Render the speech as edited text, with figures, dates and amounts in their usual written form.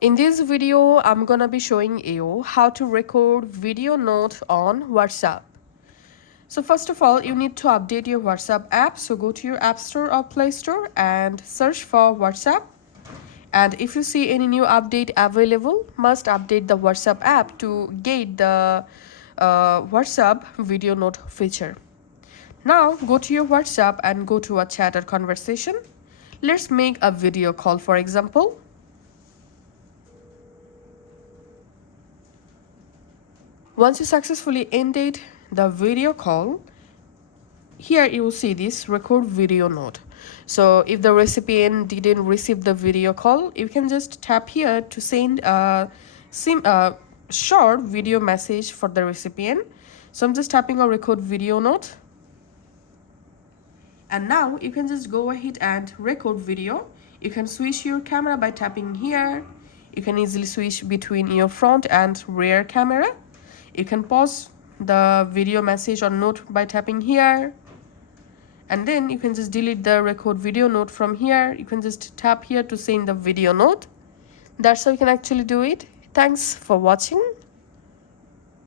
In this video, I'm gonna be showing you how to record video note on WhatsApp. So first of all, you need to update your WhatsApp app. So go to your App Store or Play Store and search for WhatsApp. And if you see any new update available, must update the WhatsApp app to get the WhatsApp video note feature. Now go to your WhatsApp and go to a chat or conversation. Let's make a video call, for example. Once you successfully ended the video call, here you will see this record video note. So if the recipient didn't receive the video call, you can just tap here to send a short video message for the recipient. So I'm just tapping on record video note. And now you can just go ahead and record video. You can switch your camera by tapping here. You can easily switch between your front and rear camera. You can pause the video message or note by tapping here. And then you can just delete the record video note from here. You can just tap here to send the video note. That's how you can actually do it. Thanks for watching.